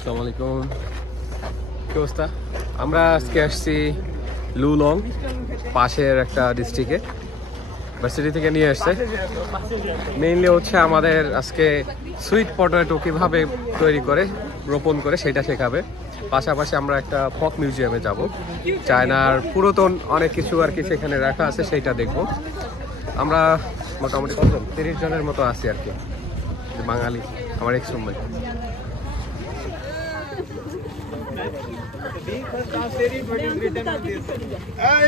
আসসালামু আলাইকুম, কি অবস্থা? আমরা আজকে আসছি লুলং, পাশের একটা ডিস্ট্রিক্টে, ভার্সিটি থেকে নিয়ে আসছে। মেইনলি হচ্ছে আমাদের আজকে সুইট পটেটো কীভাবে তৈরি করে রোপণ করে সেটা শেখাবে। পাশাপাশি আমরা একটা ফক মিউজিয়ামে যাব, চায়নার পুরাতন অনেক কিছু আর কি সেখানে রাখা আছে, সেইটা দেখব। আমরা মোটামুটি 30 জনের মতো আছি আর কি, বাঙালি, আমার x roommate.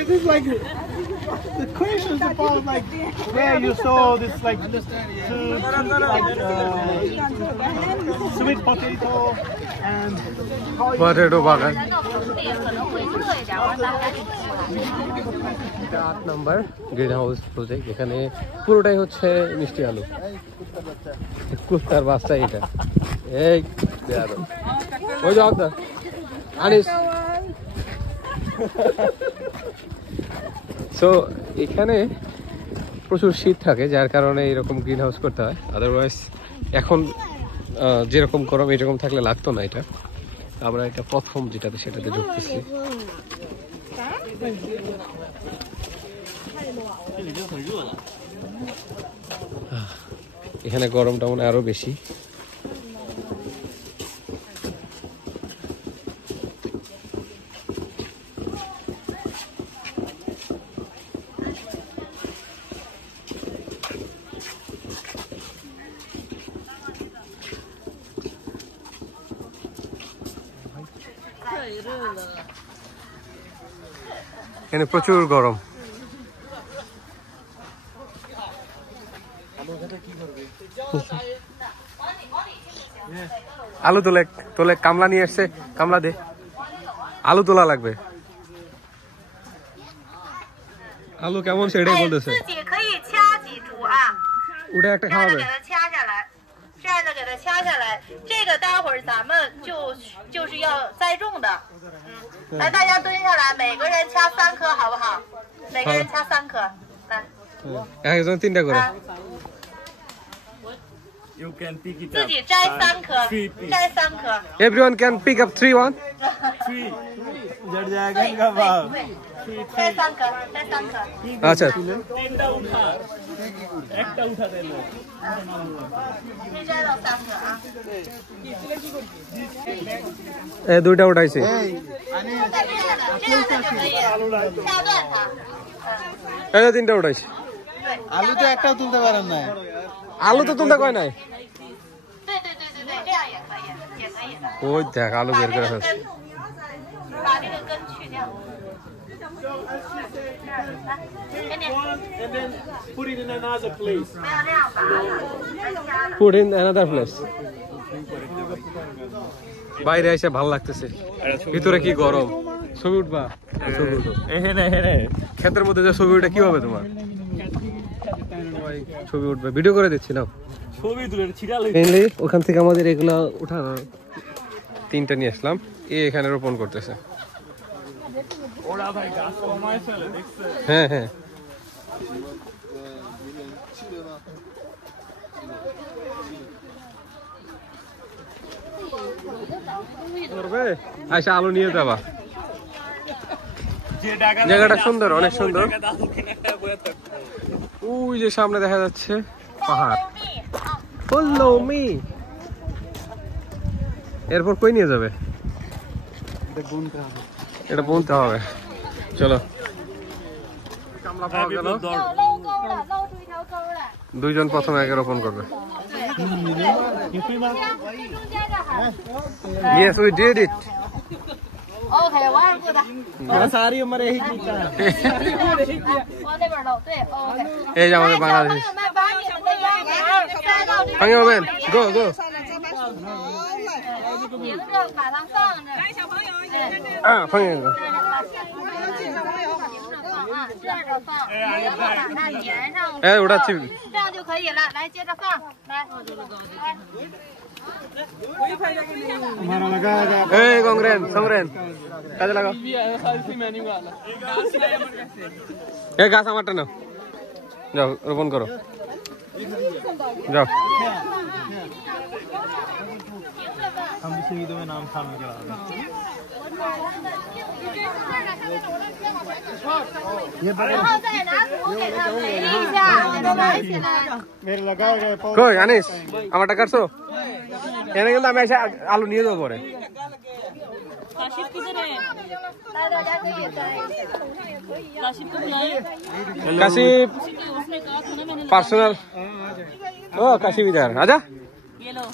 It is like the questions about like where you saw this like sweet potato and potato বাগান। 8 নম্বর গ্রিন হাউস প্রজেক্ট। এখানে পুরোটাই হচ্ছে মিষ্টি আলু, কুত্তার বাচ্চা এটা। এই ওই যাও না আনিস। সো এখানে প্রচুর শীত থাকে, যার কারণে এরকম গ্রিন হাউস করতে হয়। আদারওয়াইজ এখন যেরকম গরম, এরকম থাকলে লাগতো না এটা। আমরা এটা প্রথম যেটাতে সেটাতে ঢুকতেছি। এখানে গরমটা মনে আরো বেশি। এখানে প্রচুর গরম। আলু তোলে তোলে, কামলা নিয়ে এসছে, কামলা দে, আলু তোলা লাগবে। আলু কেমন সেটাই বলতেছে। ওটা একটা খাওয়াবে।这个待会儿咱们就是要栽种的，来，大家蹲下来，每个人掐3颗，好不好？每个人掐3颗，来。একজন 3টা করে।自己摘3颗，摘3颗。Everyone can pick up 3 1. जड़ जाएगा इनका भाव।摘3颗，摘3颗。আচ্ছা, 3টা उठा, একটা उठा दे लो।先摘到3颗啊。এই 2টা উঠাইছে।这样的就可以掐断它。এই 3টা উঠাইছে। আলু তো একটাও তুলতে পারেন না। আলু তো তুলতে কয় নাই।对，这样也可以，也可以的。ওই দেখ আলু বের করে ফেলছে।把这个根去掉。来，给你。 And then put it in another place. 不要那样拔了，来掐的。 Put in another place. বাইরে এসে ভালো লাগতেছে, ভিতরে কি গরম। ছবি উঠবা, ছবি উঠো। ক্ষেতের মধ্যে যে ছবি উঠে কি হবে তোমার? ছবি উঠবে, ভিডিও করে দিচ্ছি না। ছবি তুলে ছিড়ালে মেইনলি ওখান থেকে আমাদের এগুলা উঠানো 3টা নিয়ে আসলাম। এখানে রোপণ করতেছে। ওরা ভাই গাছ কমায় ফেলে, দেখছে? হ্যাঁ হ্যাঁ, আচ্ছা আলু নিয়ে যাবা। জায়গাটা সুন্দর, অনেক সুন্দর। ওই যে সামনে দেখা যাচ্ছে পাহাড়। Follow me. এরপর কই নিয়ে যাবে? এটা বুনতে হবে। চলো, কামলা পাওয়া গেল। 2 জন প্রথমে আগে রোপণ করবে। Yes, we did it. OK， 我2个的。 सारी उम्र यही कीता। 往那边搂，对 ，OK。 এই যে আমাদের বাংলাদেশ। 朋友们，把你们的秧苗栽到这个。 朋友们 go go。 拧着把它放着。来，小朋友，啊，朋友。 拧着放啊，这样着放，然后把它粘上。哎，我这去。这样就可以了。来，接着放，来，来。 हमारा लगा है। এই কংগ্রেন সংগ্রেন কাজে লাগাও। এই গাছ আমারটা নাও, যাও রোপণ করো, যাও। हम भी शहीदों में नाम शामिल करा रहे हैं। मेरे लगा কই আনিস আমারটা কাটছো এনে কিন্তু আমি এসে আলু নিয়ে যাবো পরে काशिफ किधर है? काशिफ को बुलाएं। কাশিপ उसने कहा था ना मैंने पर्सनल ओ काशिप इधर आजा ये लो।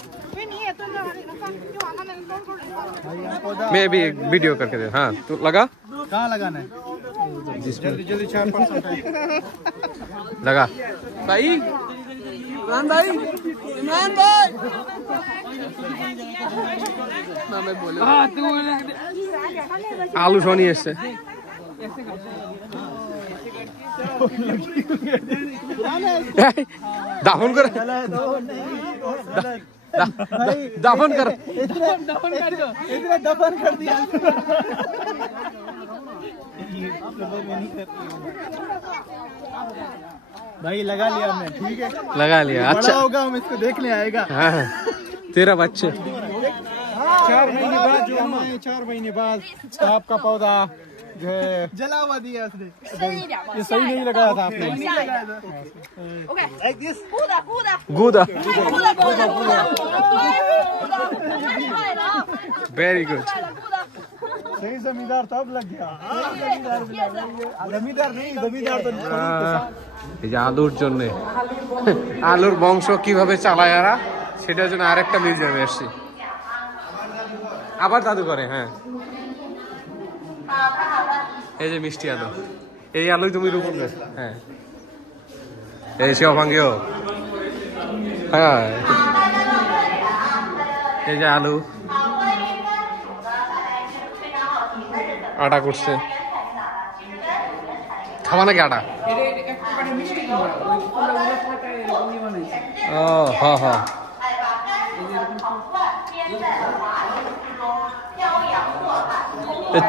मैं भी एक वीडियो करके दे हाँ तू लगा कहाँ लगाना है? जल्दी जल्दी 4% लगा भाई इमरान भाई आलू सोनी এসছে দাফন করে দাফন कर इतना दफन कर दिया भाई लगा लिया हमने ठीक है लगा लिया बड़ा अच्छा होगा हम इसको देखने आएगा हाँ तेरा बच्चे 4 महीने बाद जो हमें 4 महीने बाद आपका पौधा जो है जला हुआ दिया उसने ये सही नहीं लगाया था आपने गुदा वेरी गुड सही जमींदार तब लग गया जमींदार नहीं जमींदार तो এই যে আলুর জন্য আলুর বংশ কিভাবে চালায় এরা সেটার জন্য আরেকটা মিউজিয়ামে এসেছি আবার দাদু করে হ্যাঁ এই যে মিষ্টি আলু এই আলুই তুমি রোপণ করছো হ্যাঁ এই সে অভাঙ্গেও হ্যাঁ এই যে আলু আটা করছে খাওয়া নাকি আটা ও হ্যাঁ হ্যাঁ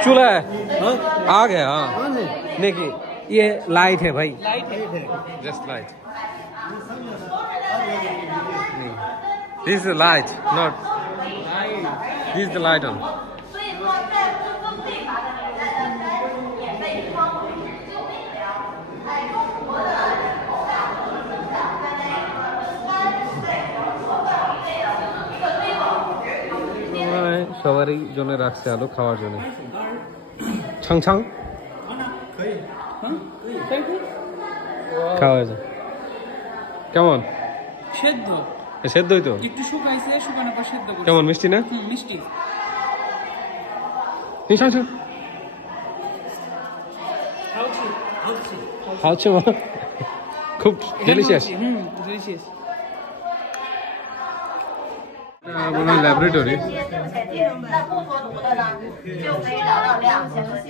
चूल्हा है आग है हाँ देखिए ये लाइट है भाई just light this is light not this is the light on সবারই জন্য রাখছে আলু খাওয়ার জন্য ছাং খাওয়া হয়েছে কেমন সেদ্ধ সেদ্ধই তো একটু শুকাইছে শুকানোর পর সেদ্ধ করছে কেমন মিষ্টি না মিষ্টি খাওয়াচ্ছে খুব ডেলিশিয়াস ডিলিশিয়াস ল্যাবরেটরি 那不佛毒的呢，就可以找到2千多件。